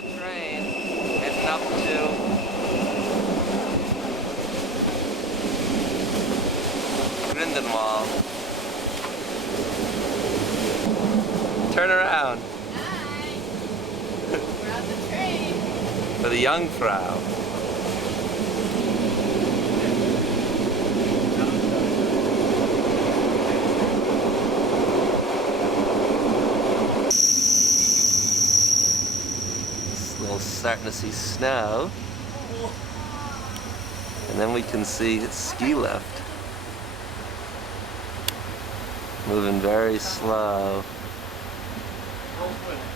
the train, heading up to Grindelwald. Turn around. Hi. We're on the train. For the Jungfrau. Starting to see snow, and then we can see a ski lift moving very slow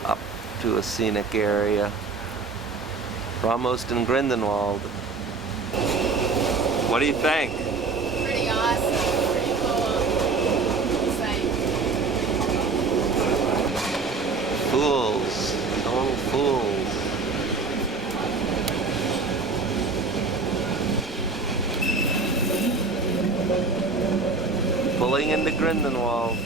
up to a scenic area. We're almost in Grindelwald. What do you think? Pretty awesome. Pretty cool. Sight. Fools, total fools. Pulling into Grindelwald.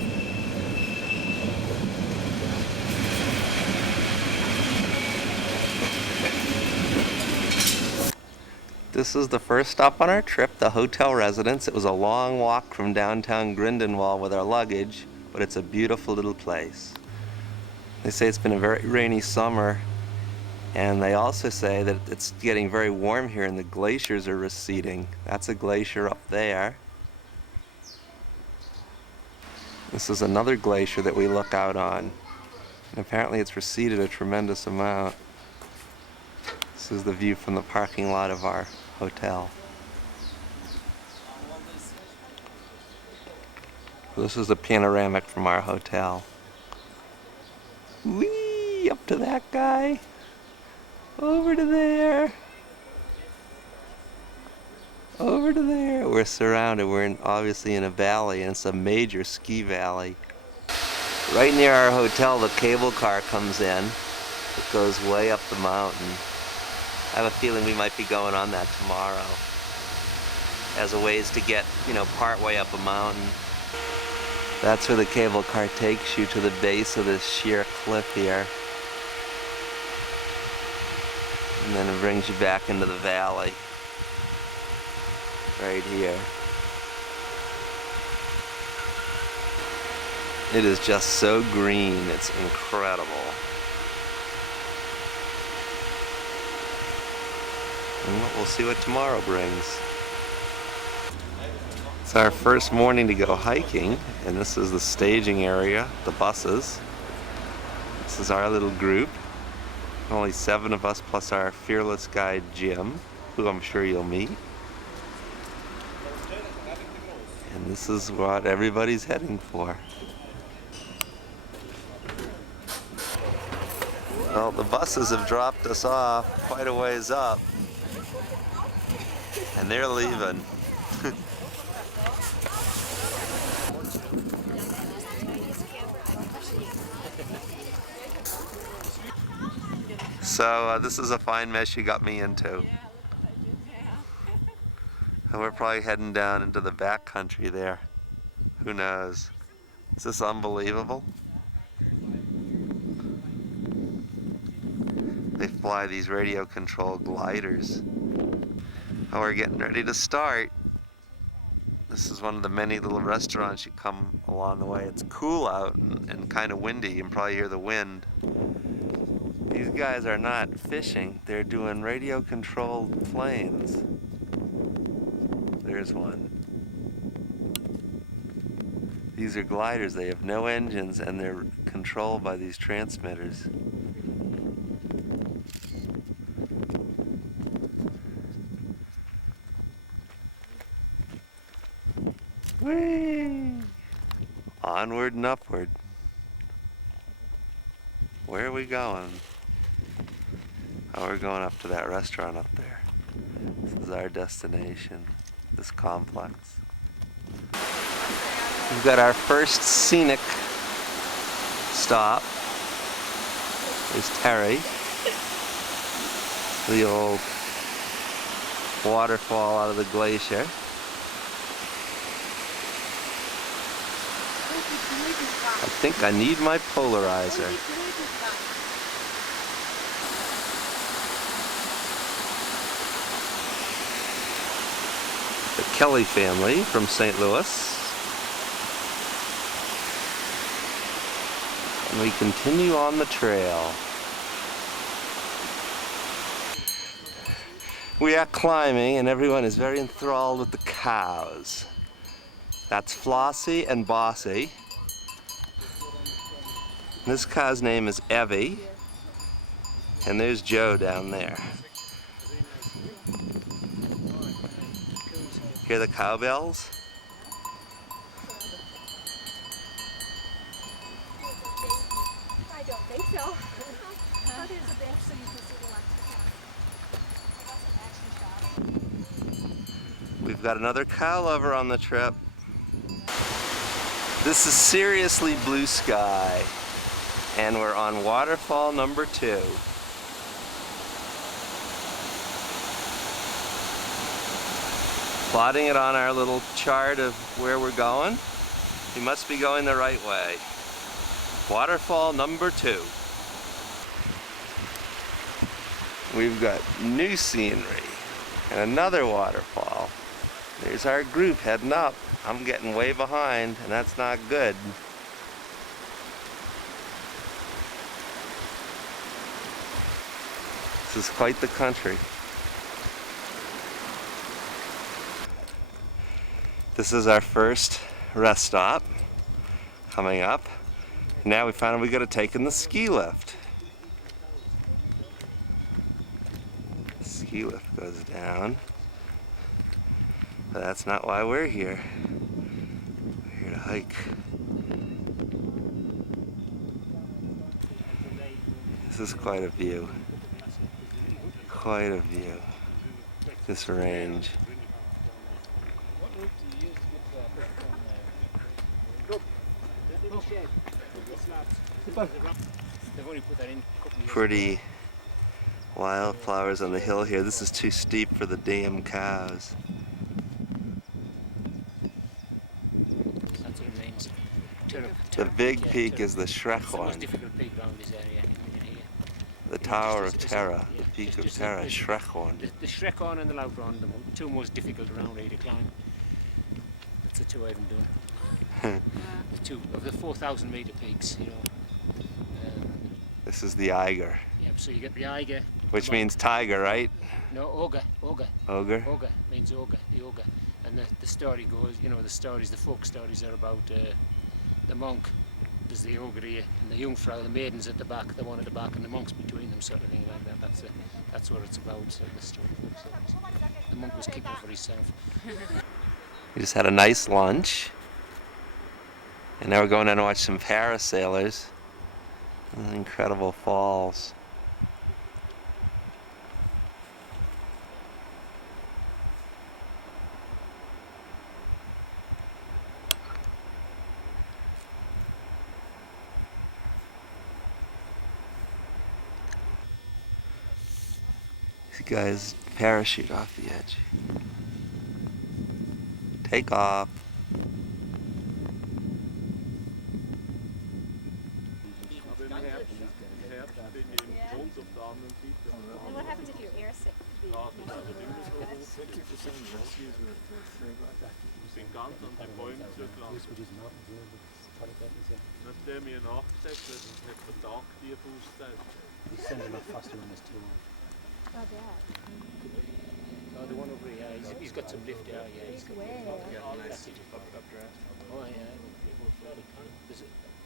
This is the first stop on our trip, the hotel residence. It was a long walk from downtown Grindelwald with our luggage, but it's a beautiful little place. They say it's been a very rainy summer, and they also say that it's getting very warm here and the glaciers are receding. That's a glacier up there. This is another glacier that we look out on. And apparently it's receded a tremendous amount. This is the view from the parking lot of our hotel. This is the panoramic from our hotel. Whee! Up to that guy. Over to there. Over to there. We're surrounded. We're obviously in a valley, and it's a major ski valley. Right near our hotel, the cable car comes in. It goes way up the mountain. I have a feeling we might be going on that tomorrow as a ways to get, part way up a mountain. That's where the cable car takes you, to the base of this sheer cliff here. And then it brings you back into the valley. Right here. It is just so green, it's incredible. And we'll see what tomorrow brings. It's our first morning to go hiking, and this is the staging area, the buses. This is our little group. Only 7 of us plus our fearless guide Jim, who I'm sure you'll meet. And this is what everybody's heading for. Well, the buses have dropped us off quite a ways up, and they're leaving. So this is a fine mess you got me into. And we're probably heading down into the back country there. Who knows? Is this unbelievable? They fly these radio-controlled gliders. Oh, we're getting ready to start. This is one of the many little restaurants you come along the way. It's cool out and kind of windy. You can probably hear the wind. These guys are not fishing. They're doing radio-controlled planes. There's one. These are gliders. They have no engines and they're controlled by these transmitters. Whee! Onward and upward. Where are we going? Oh, we're going up to that restaurant up there. This is our destination, this complex. We've got our first scenic stop. There's Terry. The old waterfall out of the glacier. I think I need my polarizer. The Kelly family from St. Louis. And we continue on the trail. We are climbing and everyone is very enthralled with the cows. That's Flossie and Bossy. This cow's name is Evie. And there's Joe down there. Hear the cowbells? I don't think so. Oh, there's a bench so you can see the lights. We've got another cow lover on the trip. This is seriously blue sky. And we're on waterfall number 2. Plotting it on our little chart of where we're going. We must be going the right way. Waterfall number 2. We've got new scenery and another waterfall. There's our group heading up. I'm getting way behind and that's not good. This is quite the country. This is our first rest stop coming up. Now we found we got to take in the ski lift. The ski lift goes down. But that's not why we're here. We're here to hike. This is quite a view. Quite a view. This range. Pretty wildflowers on the hill here. This is too steep for the damn cows. The big peak is the Schreckhorn. The Tower of Terror, the Peak of Terror, Schreckhorn. The Schreckhorn and the Lauchhorn, the two most difficult around here to climb. That's the two I haven't done. The two of the 4,000 meter peaks, you know. This is the Eiger. Yeah, so you get the Eiger. Which means tiger, right? No, Ogre. Ogre? Ogre means ogre, the ogre. And the story goes, you know, the folk stories are about the monk. There's the ogre here, and the Jungfrau, the maidens at the back, the one at the back, and the monks between them, sort of thing like that. That's what it's about, so the story. The monk was kicking for himself. We just had a nice lunch. And now we're going down to watch some parasailers. Incredible falls. These guys parachute off the edge. Take off. And what happens if you're airsick? He's sending up faster than this too. Oh, that. Oh, the one over here, he's got some lift there, yeah. He's got Way. Oh, yeah. There's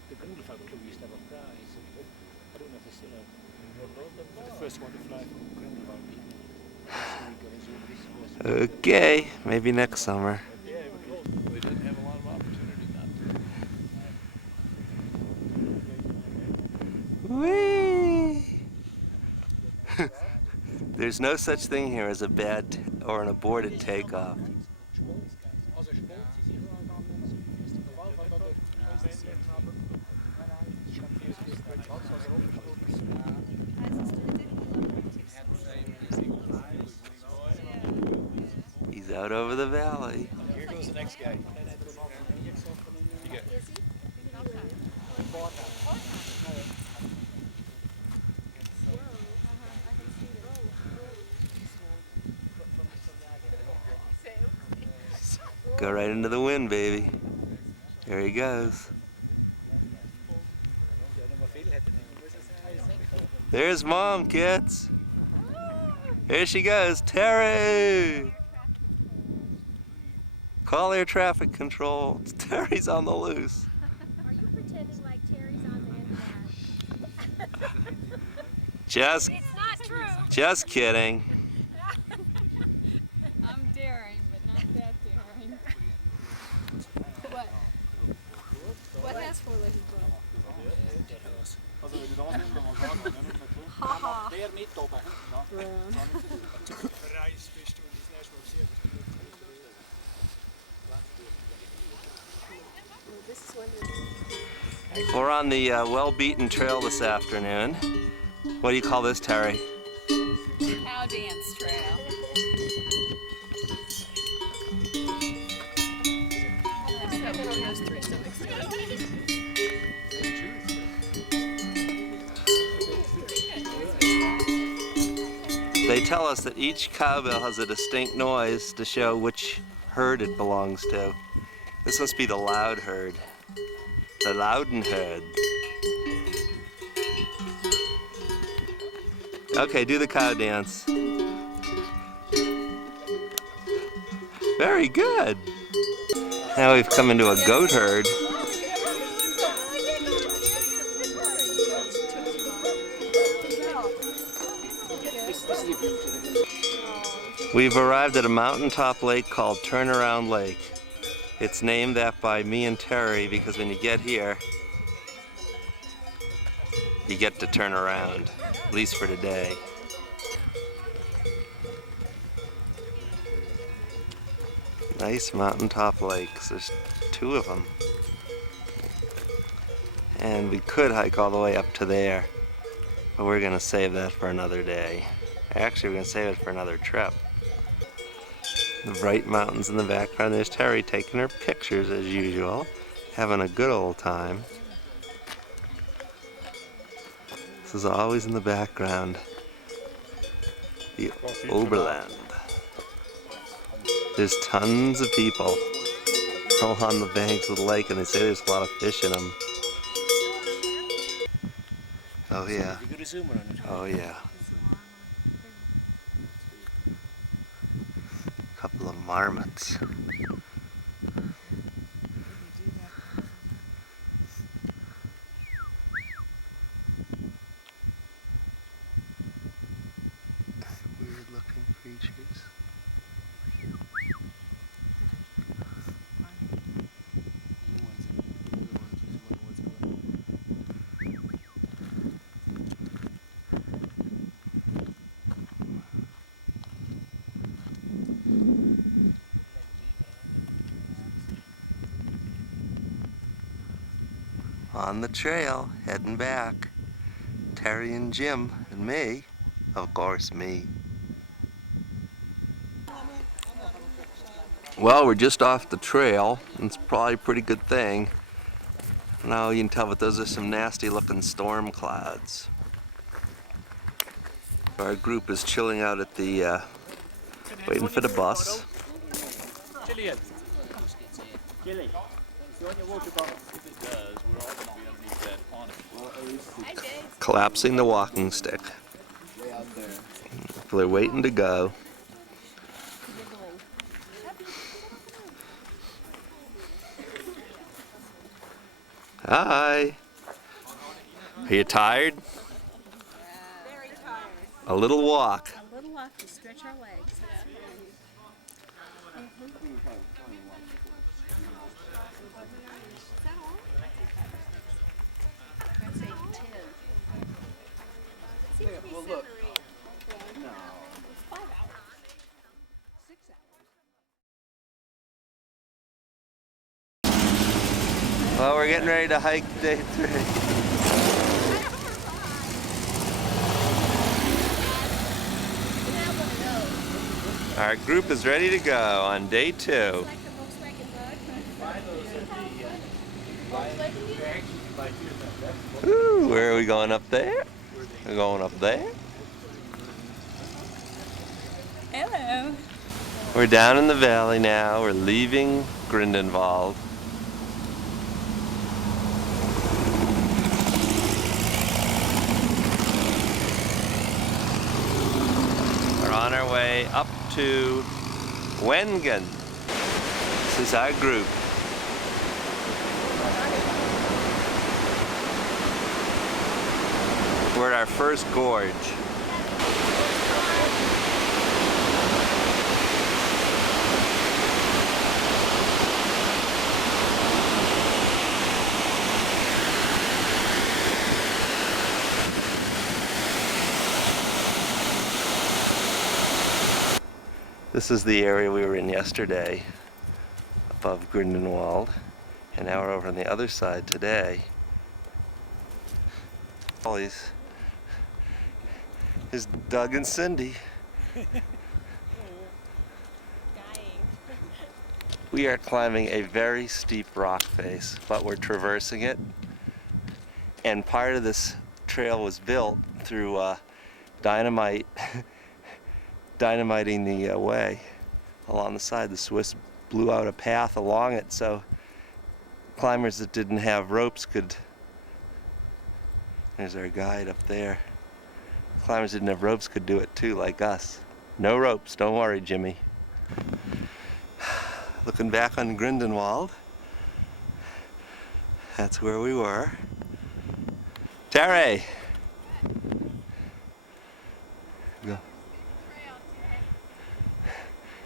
the Grundlefag Club used to have a prize. I don't know if they still have. For the first one to fly from Grundlefag. Okay, maybe next summer. We didn't have a lot of opportunity not to. Whee! There's no such thing here as a bad or an aborted takeoff. He's out over the valley. Here goes the next guy. Go right into the wind, baby. There he goes. There's Mom, kids. Here she goes, Terry! Call air traffic control. Terry's on the loose. Are you pretending like Terry's on the internet? Just, It's not true. just kidding. I'm daring, but not that daring. What has four legs bro? Dead horse. Haha. We're on the well-beaten trail this afternoon. What do you call this, Terry? Cow dance trail. They tell us that each cowbell has a distinct noise to show which herd it belongs to. This must be the Loud herd. The Loudon herd. Okay, do the cow dance. Very good. Now we've come into a goat herd. We've arrived at a mountaintop lake called Turnaround Lake. It's named that by me and Terry because when you get here, you get to turn around, at least for today. Nice mountaintop lakes. There's two of them. And we could hike all the way up to there, but we're gonna save that for another day. Actually, we're gonna save it for another trip. The bright mountains in the background. There's Terry taking her pictures as usual, having a good old time. This is always in the background. The Oberland. There's tons of people along the banks of the lake, and they say there's a lot of fish in them. Oh yeah. You got a zoomer on it. Oh yeah. Couple of marmots. Weird looking creatures. On the trail, heading back. Terry and Jim and me. Of course, me. Well, we're just off the trail. It's probably a pretty good thing. Now you can tell, but those are some nasty looking storm clouds. Our group is chilling out at the, waiting for the bus. Gillian. Gilly. You want your water bottle? If it does, we're all going to be underneath that on it. I did. Collapsing the walking stick. They're waiting to go. Hi. Are you tired? Very tired. A little walk. A little walk to stretch our legs. That's 8 to 10. Seems to be 7 or 8. No. 5 hours. 6 hours. Well, we're getting ready to hike day 3. Our group is ready to go on day 2. Like the Volkswagen Bug. Ooh, where are we going up there? We're going up there. Hello. We're down in the valley now. We're leaving Grindelwald. We're on our way up to Wengen. This is our group. We're at our first gorge. This is the area we were in yesterday, above Grindelwald, and now we're over on the other side today. All these. Here's Doug and Cindy. We are climbing a very steep rock face, but we're traversing it. And part of this trail was built through dynamiting the way along the side. The Swiss blew out a path along it so climbers that didn't have ropes could. There's our guide up there. Climbers that didn't have ropes could do it too, like us. No ropes, don't worry, Jimmy. Looking back on Grindelwald, that's where we were. Terry! Go.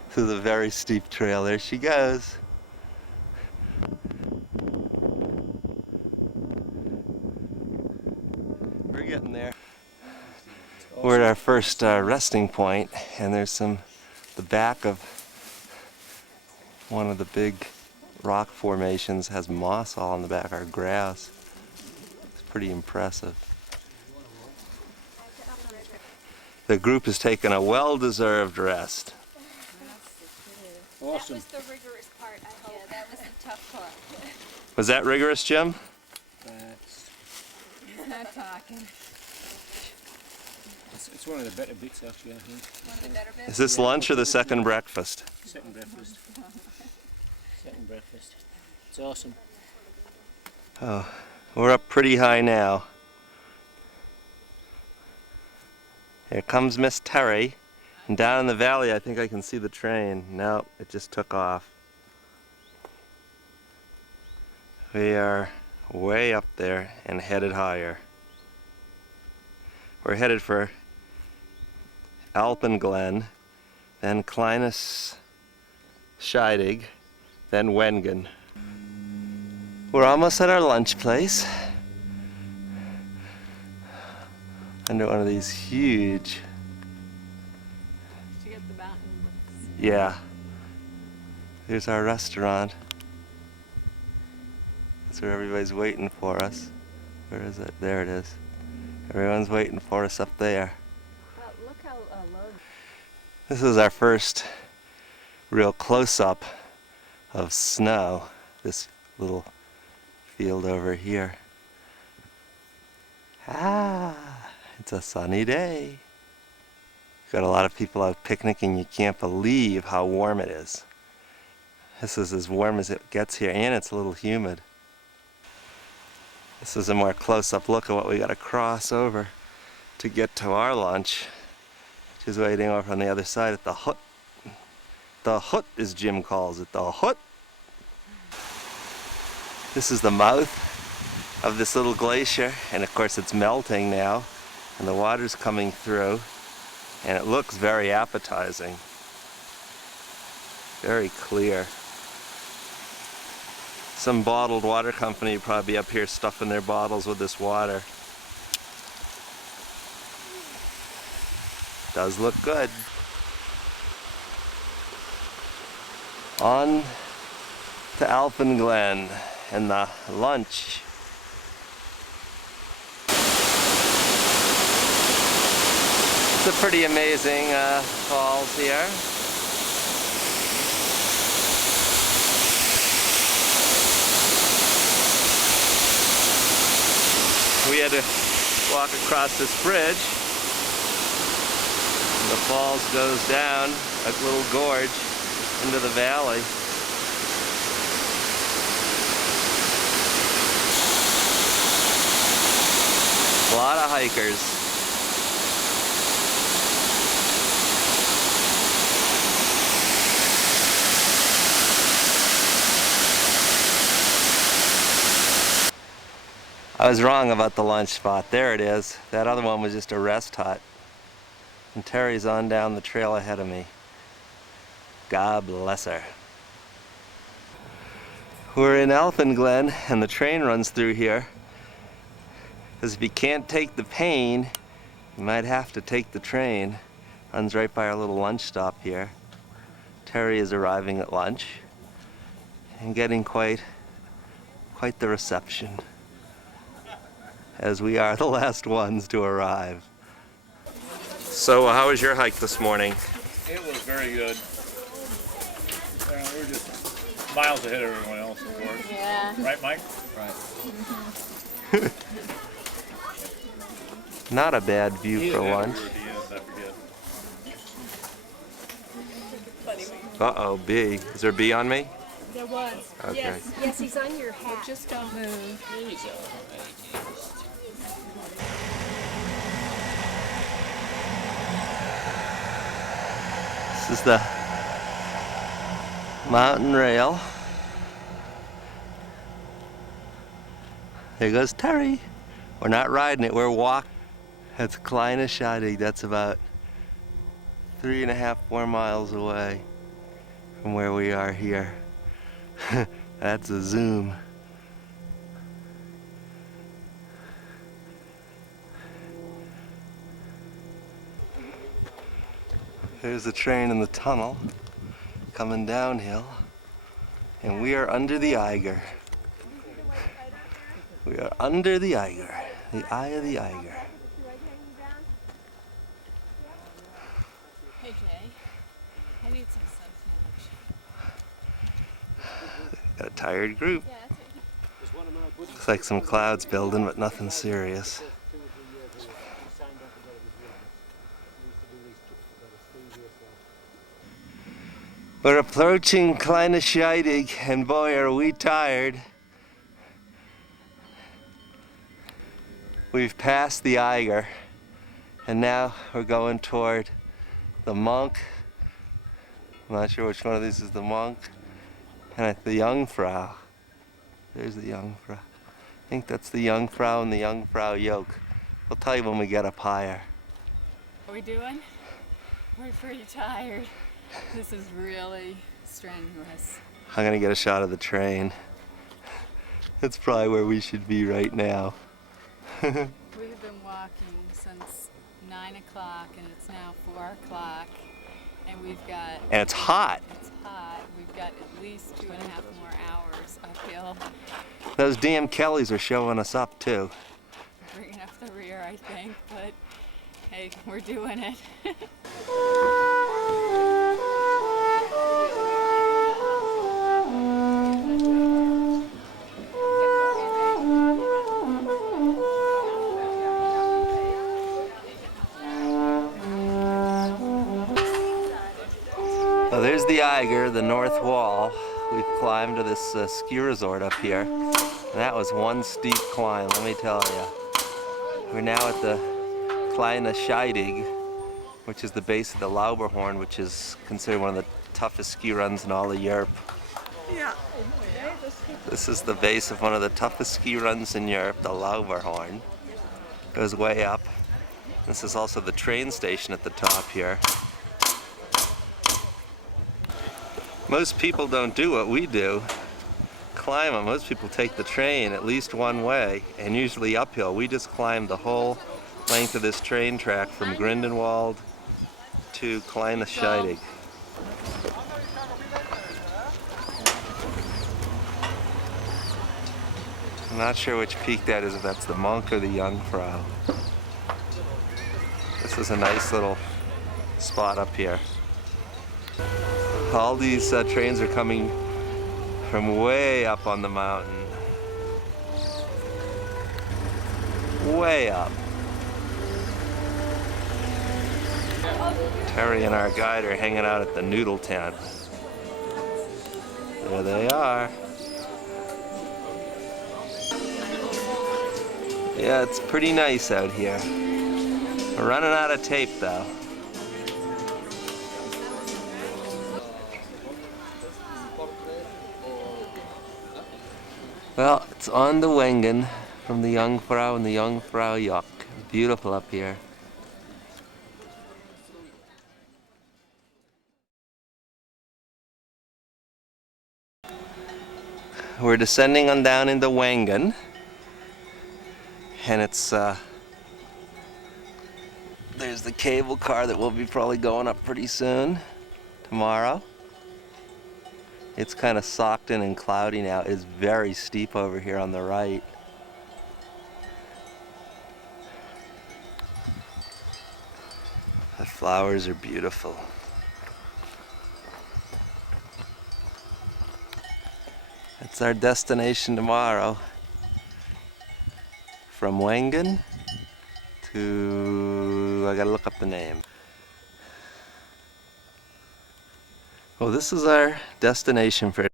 This is a very steep trail. There she goes. We're getting there. We're at our first resting point, and there's the back of one of the big rock formations has moss all on the back, our grass. It's pretty impressive. The group has taken a well-deserved rest. Awesome. That was the rigorous part, I hope. Yeah, that was the tough part. Was that rigorous, Jim? Not talking. It's one of the better bits actually, I think. One of the better bits. Is this lunch or the second breakfast? Second breakfast. Second breakfast. It's awesome. Oh, we're up pretty high now. Here comes Miss Terry. And down in the valley, I think I can see the train. No, it just took off. We are way up there and headed higher. We're headed for Alpenglen, then Kleines Scheidig, then Wengen. We're almost at our lunch place. Under one of these huge. Did you get the mountain? Yeah. Here's our restaurant. That's where everybody's waiting for us. Where is it? There it is. Everyone's waiting for us up there. Well, look how low. This is our first real close-up of snow. This little field over here. Ah, it's a sunny day. Got a lot of people out picnicking. You can't believe how warm it is. This is as warm as it gets here, and it's a little humid. This is a more close-up look at what we got to cross over to get to our lunch, which is waiting over on the other side at the hut. The hut, as Jim calls it, the hut. This is the mouth of this little glacier, and of course it's melting now, and the water's coming through, and it looks very appetizing. Very clear. Some bottled water company would probably be up here stuffing their bottles with this water. Does look good. On to Alpenglen and the lunch. It's a pretty amazing falls here. We had to walk across this bridge. The falls goes down a little gorge. into the valley. A lot of hikers. I was wrong about the lunch spot. There it is. That other one was just a rest hut. And Terry's on down the trail ahead of me. God bless her. We're in Elfinglen and the train runs through here. Because if you can't take the pain, you might have to take the train. Runs right by our little lunch stop here. Terry is arriving at lunch and getting quite the reception, as we are the last ones to arrive. So how was your hike this morning? It was very good. We were just miles ahead of everyone else, of course. Yeah. Right, Mike? Right. Not a bad view for lunch. Uh-oh, bee. Is there a bee on me? There was. Okay. Yes, yes, he's on your hat. Just don't move. This is the mountain rail. There goes Terry. We're not riding it, we're walking. That's Kleine Scheiding. That's about 3.5 more miles away from where we are here. That's a zoom. There's the train in the tunnel coming downhill, and we are under the Eiger. We are under the Eiger, the eye of the Eiger. Hey Jay, I need some sun sandwich. Got a tired group. Looks like some clouds building, but nothing serious. We're approaching Kleine Scheiding, and boy, are we tired. We've passed the Eiger, and now we're going toward the Monk. I'm not sure which one of these is the Monk, and the Jungfrau. There's the Jungfrau. I think that's the Jungfrau and the Jungfrau yoke. We'll tell you when we get up higher. What are we doing? We're pretty tired. This is really strenuous. I'm gonna get a shot of the train. That's probably where we should be right now. We've been walking since 9 o'clock and it's now 4 o'clock and we've got... And it's hot. It's hot. We've got at least 2.5 more hours uphill. Those damn Kellys are showing us up too. Bringing up the rear, I think, but hey, we're doing it. So there's the Eiger, the north wall. We've climbed to this ski resort up here. And that was one steep climb, let me tell you. We're now at the Kleine Scheiding, which is the base of the Lauberhorn, which is considered one of the toughest ski runs in all of Europe. Yeah. This is the base of one of the toughest ski runs in Europe, the Lauberhorn. Goes way up. This is also the train station at the top here. Most people don't do what we do, climb them. Most people take the train at least one way, and usually uphill. We just climbed the whole length of this train track from Grindelwald to Kleine Scheiding. I'm not sure which peak that is, if that's the Monk or the Jungfrau. This is a nice little spot up here. All these trains are coming from way up on the mountain. Way up. Terry and our guide are hanging out at the noodle tent. There they are. Yeah, it's pretty nice out here. We're running out of tape though. Well, it's on the Wengen from the Jungfrau and the Jungfrau Joch. Beautiful up here. We're descending on down into Wengen, and it's there's the cable car that will be probably going up pretty soon tomorrow. It's kind of socked in and cloudy now. It's very steep over here on the right. The flowers are beautiful. That's our destination tomorrow. From Wengen to, I gotta look up the name. Oh, this is our destination for